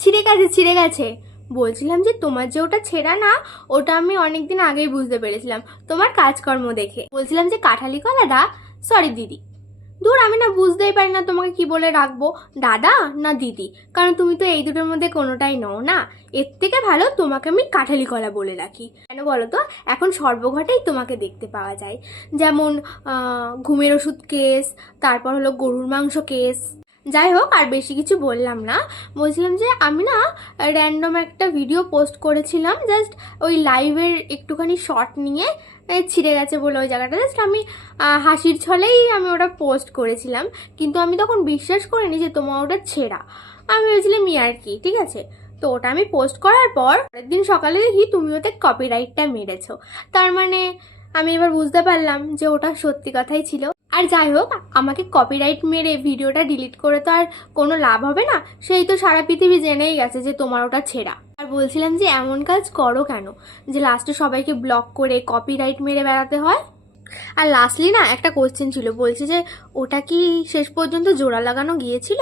ছিঁড়ে গেছে। বলছিলাম যে তোমার যে ওটা ছেঁড়া না, ওটা আমি অনেকদিন আগেই বুঝতে পেরেছিলাম তোমার কাজকর্ম দেখে। বলছিলাম যে কাঁঠালি কলাটা, সরি দিদি, দূর আমি না বুঝতেই পারি না তোমাকে কি বলে রাখবো, দাদা না দিদি, কারণ তুমি তো এই দুটোর মধ্যে কোনোটাই নও না। এর থেকে ভালো তোমাকে আমি কাঁঠালি কলা বলে রাখি। কেন বলো তো, এখন সর্বঘটেই তোমাকে দেখতে পাওয়া যায়। যেমন ঘুমের ওষুধ কেস, তারপর হলো গরুর মাংস কেস। যাই হোক, আর বেশি কিছু বললাম না। বলছিলাম যে আমি না র্যান্ডম একটা ভিডিও পোস্ট করেছিলাম, জাস্ট ওই লাইভের একটুখানি শর্ট নিয়ে, ছিঁড়ে গেছে বলে ওই জায়গাটা জাস্ট আমি হাসির ছলেই আমি ওটা পোস্ট করেছিলাম। কিন্তু আমি তখন বিশ্বাস করিনি যে তোমার ওটা ছেঁড়া। আমি ভেবেছিলাম আর কি, ঠিক আছে। তো ওটা আমি পোস্ট করার পর পরের দিন সকালে দেখি তুমি ওতে কপিরাইটটা মেরেছো। তার মানে আমি এবার বুঝতে পারলাম যে ওটা সত্যি কথাই ছিল। আর যাই হোক, আমাকে কপিরাইট মেরে ভিডিওটা ডিলিট করে তো আর কোনো লাভ হবে না, সেই তো সারা পৃথিবী জেনেই গেছে যে তোমার ওটা ছেঁড়া। আর বলছিলাম যে এমন কাজ করো কেন যে লাস্টে সবাইকে ব্লক করে কপিরাইট মেরে বেড়াতে হয়। আর লাস্টলি না একটা কোশ্চেন ছিল, বলছে যে ওটা কি শেষ পর্যন্ত জোড়া লাগানো গিয়েছিল?